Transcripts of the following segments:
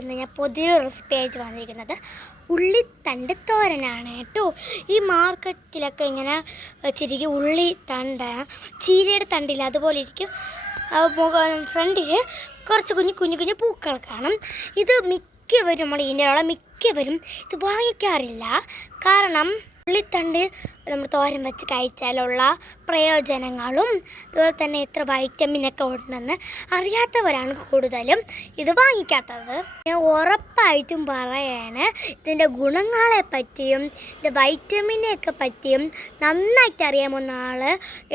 ഇന്ന് ഞാൻ പുതിയൊരു റെസിപ്പി ആയിട്ട് വന്നിരിക്കുന്നത് ഉള്ളിത്തണ്ട് തോരനാണ് കേട്ടോ. ഈ മാർക്കറ്റിലൊക്കെ ഇങ്ങനെ വെച്ചിരിക്കും ഉള്ളിത്തണ്ട്, ചീരയുടെ തണ്ടില്ല അതുപോലെ ഇരിക്കും. ഫ്രണ്ടിൽ കുറച്ച് കുഞ്ഞു കുഞ്ഞു കുഞ്ഞു പൂക്കൾ കാണും. ഇത് മിക്കവരും നമ്മൾ ഇന്ത്യയിലുള്ള മിക്കവരും ഇത് വാങ്ങിക്കാറില്ല. കാരണം ഉള്ളിത്തണ്ട് നമ്മൾ തോരൻ വെച്ച് കഴിച്ചാലുള്ള പ്രയോജനങ്ങളും അതുപോലെ തന്നെ എത്ര വൈറ്റമിനൊക്കെ ഉണ്ടെന്ന് അറിയാത്തവരാണ് കൂടുതലും ഇത് വാങ്ങിക്കാത്തത്. ഞാൻ ഉറപ്പായിട്ടും പറയാണ്, ഇതിൻ്റെ ഗുണങ്ങളെ പറ്റിയും ഇതിൻ്റെ വൈറ്റമിനെയൊക്കെ പറ്റിയും നന്നായിട്ട് അറിയാവുന്ന ആൾ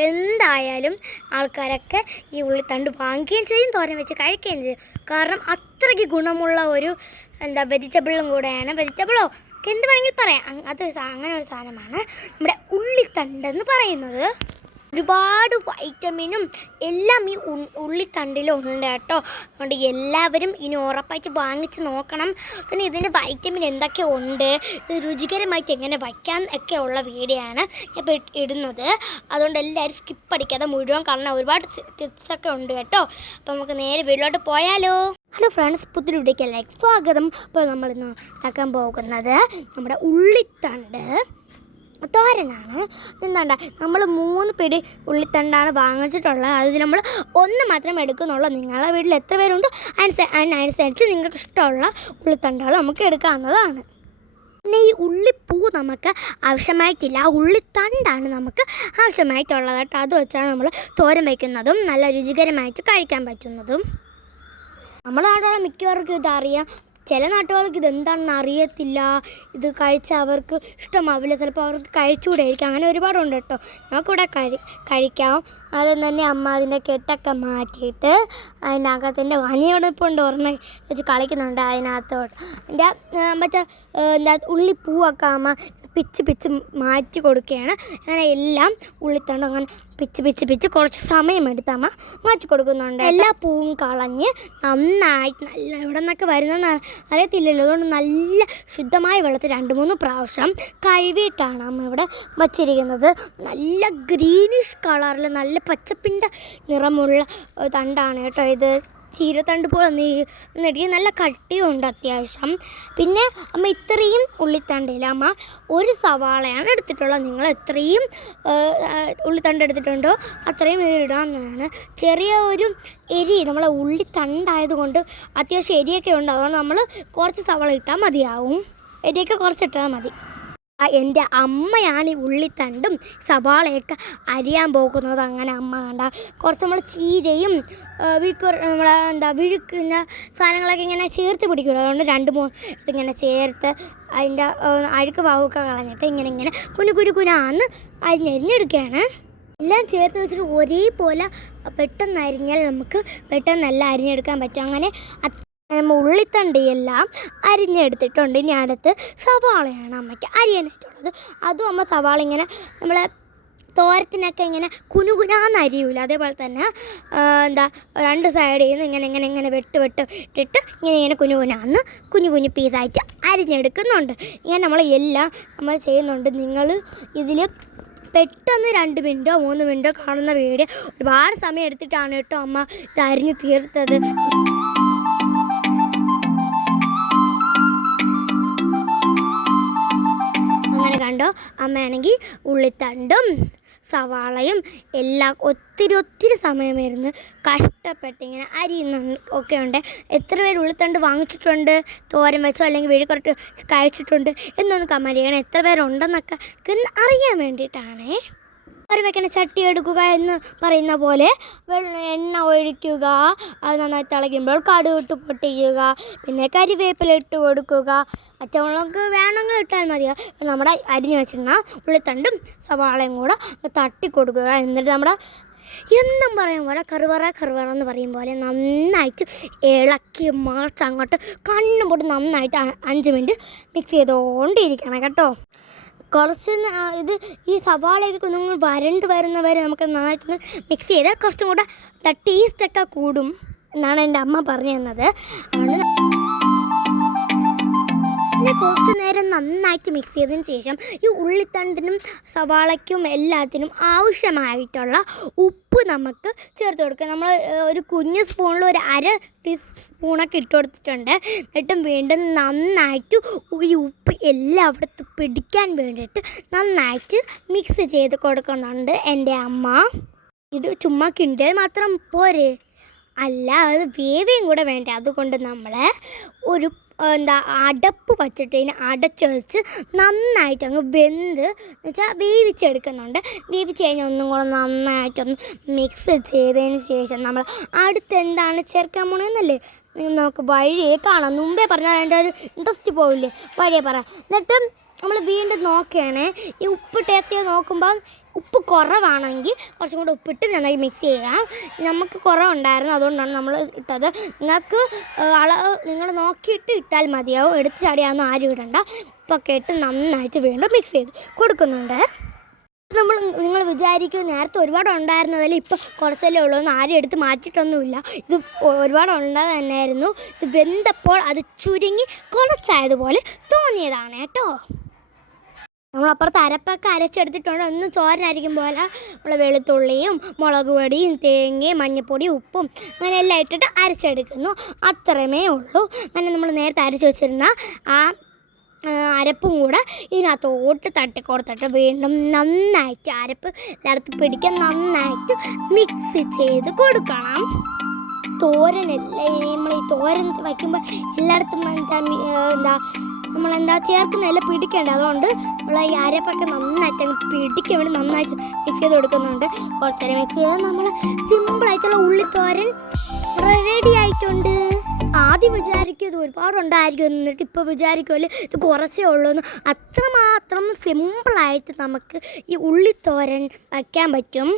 എന്തായാലും ആൾക്കാരൊക്കെ ഈ ഉള്ളിത്തണ്ട് വാങ്ങുകയും ചെയ്യും, തോരൻ വെച്ച് കഴിക്കുകയും ചെയ്യും. കാരണം അത്രയ്ക്ക് ഗുണമുള്ള ഒരു വെജിറ്റബിളും കൂടെയാണ്. വെജിറ്റബിളോ എന്ത് വേണമെങ്കിൽ പറയാം, അങ്ങനെ ഒരു സാധനമാണ് നമ്മുടെ ഉള്ളിത്തണ്ട് എന്ന് പറയുന്നത്. ഒരുപാട് വൈറ്റമിനും എല്ലാം ഈ ഉള്ളിത്തണ്ടിലും ഉണ്ട് കേട്ടോ. അതുകൊണ്ട് എല്ലാവരും ഇനി ഉറപ്പായിട്ട് വാങ്ങിച്ച് നോക്കണം. പിന്നെ ഇതിൻ്റെ വൈറ്റമിൻ എന്തൊക്കെ ഉണ്ട്, ഇത് രുചികരമായിട്ട് എങ്ങനെ വയ്ക്കാൻ ഒക്കെ ഉള്ള വീഡിയോ ആണ് ഞാൻ ഇപ്പോൾ ഇടുന്നത്. അതുകൊണ്ട് എല്ലാവരും സ്കിപ്പ് അടിക്കാതെ മുഴുവൻ കാണാൻ ഒരുപാട് ടിപ്സൊക്കെ ഉണ്ട് കേട്ടോ. അപ്പോൾ നമുക്ക് നേരെ വീട്ടിലോട്ട് പോയാലോ. ഹലോ ഫ്രണ്ട്സ്, പുതിയൊരു വീഡിയോയിലേക്ക് സ്വാഗതം. അപ്പോൾ നമ്മളിന്ന് ഉണ്ടാക്കാൻ പോകുന്നത് നമ്മുടെ ഉള്ളിത്തണ്ട് തോരനാണ്. എന്താണ്ട നമ്മൾ 3 പിടി ഉള്ളിത്തണ്ടാണ് വാങ്ങിച്ചിട്ടുള്ളത്. അതിൽ നമ്മൾ 1 മാത്രം എടുക്കുന്നുള്ളൂ. നിങ്ങളുടെ വീട്ടിൽ എത്ര പേരുണ്ട് അതിനനുസരിച്ച് നിങ്ങൾക്ക് ഇഷ്ടമുള്ള ഉള്ളിത്തണ്ടുകൾ നമുക്ക് എടുക്കാവുന്നതാണ്. പിന്നെ ഈ ഉള്ളിപ്പൂ നമുക്ക് ആവശ്യമായിട്ടില്ല, ഉള്ളിത്തണ്ടാണ് നമുക്ക് ആവശ്യമായിട്ടുള്ളത് കേട്ടോ. അത് വെച്ചാണ് നമ്മൾ തോരൻ വയ്ക്കുന്നതും നല്ല രുചികരമായിട്ട് കഴിക്കാൻ പറ്റുന്നതും. നമ്മുടെ നാട്ടിലുള്ള മിക്കവർക്കും ഇതറിയാം, ചില നാട്ടുകാർക്ക് ഇതെന്താണെന്ന് അറിയത്തില്ല. ഇത് കഴിച്ചാൽ അവർക്ക് ഇഷ്ടമാവില്ല, ചിലപ്പോൾ അവർക്ക് കഴിച്ചുകൂടായിരിക്കും. അങ്ങനെ ഒരുപാടുണ്ട് കേട്ടോ. നമുക്കിവിടെ കഴിക്കാം. അതും തന്നെ അമ്മ അതിൻ്റെ കെട്ടൊക്കെ മാറ്റിയിട്ട് അതിനകത്തിൻ്റെ അനിയോടൊപ്പം ഒരെണ്ണം വെച്ച് കളിക്കുന്നുണ്ട്. അതിനകത്തോട്ട് മറ്റേ ഉള്ളിപ്പൂവൊക്കെ അമ്മ പിച്ച് മാറ്റി കൊടുക്കുകയാണ്. അങ്ങനെ എല്ലാം ഉള്ളിത്തണ്ട് അങ്ങനെ പിച്ച് കുറച്ച് സമയമെടുത്ത് അമ്മ മാറ്റി കൊടുക്കുന്നുണ്ട്. എല്ലാ പൂവും കളഞ്ഞ് നന്നായിട്ട് നല്ല ഇവിടെ നിന്നൊക്കെ വരുന്നതെന്ന് അറിയത്തില്ലല്ലോ. അതുകൊണ്ട് നല്ല ശുദ്ധമായ വെള്ളത്തിൽ 2-3 പ്രാവശ്യം കഴുകിയിട്ടാണ് അമ്മ ഇവിടെ വച്ചിരിക്കുന്നത്. നല്ല ഗ്രീനിഷ് കളറിൽ നല്ല പച്ചപ്പിൻ്റെ നിറമുള്ള തണ്ടാണ് കേട്ടോ ഇത്. ചീരത്തണ്ട് പോലെ നെടിയ നല്ല കട്ടിയുണ്ട് അത്യാവശ്യം. പിന്നെ അമ്മ ഇത്രയും ഉള്ളിത്തണ്ടില്ല അമ്മ 1 സവാളയാണ് എടുത്തിട്ടുള്ളത്. നിങ്ങൾ എത്രയും ഉള്ളിത്തണ്ട് എടുത്തിട്ടുണ്ടോ അത്രയും ഇത് ഇടാവുന്നതാണ്. ചെറിയ ഒരു എരി, നമ്മളെ ഉള്ളിത്തണ്ടായതുകൊണ്ട് അത്യാവശ്യം എരിയൊക്കെ ഉണ്ട്. അതുകൊണ്ട് നമ്മൾ കുറച്ച് സവാള ഇട്ടാൽ മതിയാവും. എരിയൊക്കെ കുറച്ചിട്ടാൽ മതി. എൻ്റെ അമ്മയാണ് ഈ ഉള്ളിത്തണ്ടും സവാളയൊക്കെ അരിയാൻ പോകുന്നത്. അങ്ങനെ അമ്മ കണ്ട കുറച്ച് നമ്മൾ ചീരയും വിഴുക്കുന്ന സാധനങ്ങളൊക്കെ ഇങ്ങനെ ചേർത്ത് പിടിക്കുമല്ലോ. അതുകൊണ്ട് 2-3 ഇതിങ്ങനെ ചേർത്ത് അതിൻ്റെ അഴുക്ക് വാവൊക്കെ കളഞ്ഞിട്ട് ഇങ്ങനെ കുനാന്ന് അരിഞ്ഞെടുക്കുകയാണ്. എല്ലാം ചേർത്ത് വെച്ചിട്ട് ഒരേപോലെ പെട്ടെന്ന് അരിഞ്ഞാൽ നമുക്ക് പെട്ടെന്നല്ല അരിഞ്ഞെടുക്കാൻ പറ്റും. അങ്ങനെ ഉള്ളിത്തണ്ട് എല്ലാം അരിഞ്ഞെടുത്തിട്ടുണ്ട്. ഇനി അടുത്ത് സവാളയാണ് അമ്മയ്ക്ക് അരിയാനായിട്ടുള്ളത്. അതും അമ്മ സവാള ഇങ്ങനെ നമ്മളെ തോരത്തിനൊക്കെ ഇങ്ങനെ കുനുകുനാന്ന് അരിയൂല, അതേപോലെ തന്നെ 2 സൈഡിൽ നിന്ന് ഇങ്ങനെ വെട്ട് ഇട്ടിട്ട് ഇങ്ങനെ കുനുകുനാന്ന് കുഞ്ഞു പീസായിട്ട് അരിഞ്ഞെടുക്കുന്നുണ്ട്. ഇങ്ങനെ നമ്മൾ എല്ലാം നമ്മൾ ചെയ്യുന്നുണ്ട്. നിങ്ങൾ ഇതിൽ പെട്ടെന്ന് 2 മിനിറ്റോ 3 മിനിറ്റോ കാണുന്ന വീഡിയോ ഒരുപാട് സമയം എടുത്തിട്ടാണ് കേട്ടോ അമ്മ ഇത് അരിഞ്ഞ് തീർത്തത്. കണ്ടോ, അമ്മയാണെങ്കിൽ ഉള്ളിത്തണ്ടും സവാളയും എല്ലാം ഒത്തിരി സമയമായിരുന്നു കഷ്ടപ്പെട്ടിങ്ങനെ അരിയുന്നൊക്കെ ഉണ്ട്. എത്ര പേര് ഉള്ളിത്തണ്ട് വാങ്ങിച്ചിട്ടുണ്ട്, തോരൻ വെച്ചോ അല്ലെങ്കിൽ വെഴുക്കുറട്ട് കഴിച്ചിട്ടുണ്ട് എന്നൊന്ന് കമൻറ്റ് ചെയ്യണം. എത്ര പേരുണ്ടെന്നൊക്കെ അറിയാൻ വേണ്ടിയിട്ടാണേ. ഒരു വെക്കണ ചട്ടി എടുക്കുക എന്ന് പറയുന്ന പോലെ എണ്ണ ഒഴിക്കുക, അത് നന്നായി തിളയ്ക്കുമ്പോൾ കടുകിട്ട് പൊട്ടിക്കുക, പിന്നെ കരിവേപ്പില ഇട്ട് കൊടുക്കുക, പച്ചമുളക് വേണമെങ്കിൽ ഇട്ടാൽ മതി. നമ്മുടെ അരിഞ്ഞു വെച്ചിരുന്ന ഉള്ളിത്തണ്ടും സവാളയും കൂടെ തട്ടി കൊടുക്കുക. എന്നിട്ട് നമ്മുടെ എന്നും പറയും പോലെ കറുവറ എന്ന് പറയും പോലെ നന്നായിട്ട് ഇളക്കി മറിച്ച് അങ്ങോട്ട് കണ്ണും പൊട്ട് നന്നായിട്ട് 5 മിനിറ്റ് മിക്സ് ചെയ്തുകൊണ്ടിരിക്കണം കേട്ടോ. കുറച്ച് ഇത് ഈ സവാളയൊക്കെ കുഞ്ഞുങ്ങൾ വരണ്ട് വരുന്നവരെ നമുക്ക് നന്നായിട്ടൊന്ന് മിക്സ് ചെയ്താൽ കുറച്ചും കൂടെ ടേസ്റ്റൊക്കെ കൂടും എന്നാണ് എൻ്റെ അമ്മ പറഞ്ഞു തന്നത്. അതുകൊണ്ട് പിന്നെ കുറച്ച് നേരം നന്നായിട്ട് മിക്സ് ചെയ്തതിന് ശേഷം ഈ ഉള്ളിത്തണ്ടിനും സവാളയ്ക്കും എല്ലാത്തിനും ആവശ്യമായിട്ടുള്ള ഉപ്പ് നമുക്ക് ചേർത്ത് കൊടുക്കുക. നമ്മൾ ഒരു കുഞ്ഞു സ്പൂണിൽ ഒരു അര ടീസ്പൂണൊക്കെ ഇട്ട് കൊടുത്തിട്ടുണ്ട്. എന്നിട്ടും വീണ്ടും നന്നായിട്ട് ഈ ഉപ്പ് എല്ലായിടത്തും പിടിക്കാൻ വേണ്ടിയിട്ട് നന്നായിട്ട് മിക്സ് ചെയ്ത് കൊടുക്കുന്നുണ്ട് എൻ്റെ അമ്മ. ഇത് ചുമ്മാ കിണ്ടിയാൽ മാത്രം പോരെ, അല്ല അത് വേവയും കൂടെ വേണ്ടേ. അതുകൊണ്ട് നമ്മൾ ഒരു അടപ്പ് വച്ചിട്ട് ഇതിനെ അടച്ചൊഴിച്ച് നന്നായിട്ട് അങ്ങ് വെന്ത് വെച്ചാൽ വേവിച്ചെടുക്കുന്നുണ്ട്. വേവിച്ച് കഴിഞ്ഞാൽ ഒന്നും കൂടെ നന്നായിട്ടൊന്ന് മിക്സ് ചെയ്തതിന് ശേഷം നമ്മൾ അടുത്തെന്താണ് ചേർക്കാൻ പോണെന്നല്ലേ നമുക്ക് വഴിയെ കാണാം. മുമ്പേ പറഞ്ഞാൽ അതിൻ്റെ ഒരു ഇൻട്രസ്റ്റ് പോവില്ലേ, വഴിയെ പറ. എന്നിട്ട് നമ്മൾ വീണ്ടും നോക്കുകയാണേ, ഈ ഉപ്പ് ടേസ്റ്റ് ചെയ്ത് നോക്കുമ്പം ഉപ്പ് കുറവാണെങ്കിൽ കുറച്ചും കൂടെ ഉപ്പിട്ട് നന്നായി മിക്സ് ചെയ്യാം. നമുക്ക് കുറവുണ്ടായിരുന്നു, അതുകൊണ്ടാണ് നമ്മൾ ഇട്ടത്. നിങ്ങൾ നോക്കിയിട്ട് ഇട്ടാൽ മതിയാവും, എടുത്ത് ചാടിയാണെന്നും ആരും ഇടണ്ട. ഉപ്പൊക്കെ ഇട്ട് നന്നായിട്ട് വീണ്ടും മിക്സ് ചെയ്ത് കൊടുക്കുന്നുണ്ട്. നിങ്ങൾ വിചാരിക്കും നേരത്തെ ഒരുപാട് ഉണ്ടായിരുന്നതിൽ ഇപ്പം കുറച്ചല്ലേ ഉള്ളൂ എന്ന്, ആരും എടുത്ത് മാറ്റിയിട്ടൊന്നുമില്ല. ഇത് ഒരുപാട് ഉണ്ടായത് തന്നെയായിരുന്നു. ഇത് വെന്തപ്പോൾ അത് ചുരുങ്ങി കുറച്ചായതുപോലെ തോന്നിയതാണ് കേട്ടോ. നമ്മളപ്പുറത്ത് അരപ്പൊക്കെ അരച്ചെടുത്തിട്ടുണ്ട്. ഒന്ന് ചോരനായിരിക്കും പോലെ നമ്മൾ വെളുത്തുള്ളിയും മുളക് പൊടിയും തേങ്ങയും മഞ്ഞൾപ്പൊടിയും ഉപ്പും അങ്ങനെ എല്ലാം ഇട്ടിട്ട് അരച്ചെടുക്കുന്നു. അത്രമേ ഉള്ളൂ. അങ്ങനെ നമ്മൾ നേരത്തെ അരച്ച് വെച്ചിരുന്ന ആ അരപ്പും കൂടെ ഇതിനകത്തോട്ട് തട്ടിക്കൊടുത്തിട്ട് വീണ്ടും നന്നായിട്ട് അരപ്പ് എല്ലായിടത്തും പിടിക്കാൻ നന്നായിട്ട് മിക്സ് ചെയ്ത് കൊടുക്കണം. തോരനല്ലേ നമ്മൾ ഈ തോരൻ വയ്ക്കുമ്പോൾ എല്ലായിടത്തും നമ്മളെന്താ ചേർക്കുന്നതെല്ലാം പിടിക്കേണ്ടത്. അതുകൊണ്ട് നമ്മൾ ഈ അരപ്പൊക്കെ നന്നായിട്ട് പിടിക്കാൻ വേണ്ടി നന്നായിട്ട് മിക്സ് ചെയ്ത് കൊടുക്കുന്നുണ്ട്. കുറച്ച് നേരം മിക്സ് ചെയ്താൽ നമ്മൾ സിമ്പിളായിട്ടുള്ള ഉള്ളിത്തോരൻ റെഡി ആയിട്ടുണ്ട്. ആദ്യം വിചാരിക്കും ഇത് ഒരുപാടുണ്ടായിരിക്കും, എന്നിട്ട് ഇപ്പോൾ വിചാരിക്കുമല്ലോ ഇത് കുറച്ചേ ഉള്ളൂ എന്ന്. അത്രമാത്രം സിമ്പിളായിട്ട് നമുക്ക് ഈ ഉള്ളിത്തോരൻ വയ്ക്കാൻ പറ്റും.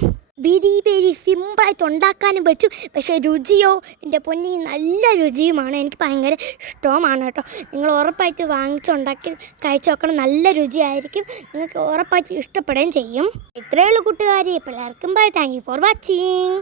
വെരി സിമ്പിളായിട്ട് ഉണ്ടാക്കാനും പറ്റും. പക്ഷേ രുചിയോ എൻ്റെ പൊന്നി നല്ല രുചിയുമാണ്. എനിക്ക് ഭയങ്കര ഇഷ്ടവുമാണ് കേട്ടോ. നിങ്ങൾ ഉറപ്പായിട്ട് വാങ്ങിച്ചുണ്ടാക്കി കഴിച്ചു നോക്കണം, നല്ല രുചിയായിരിക്കും. നിങ്ങൾക്ക് ഉറപ്പായിട്ട് ഇഷ്ടപ്പെടുകയും ചെയ്യും. ഇത്രയേ ഉള്ളൂ കൂട്ടുകാരി. എല്ലാവർക്കും bye. Thank you for watching.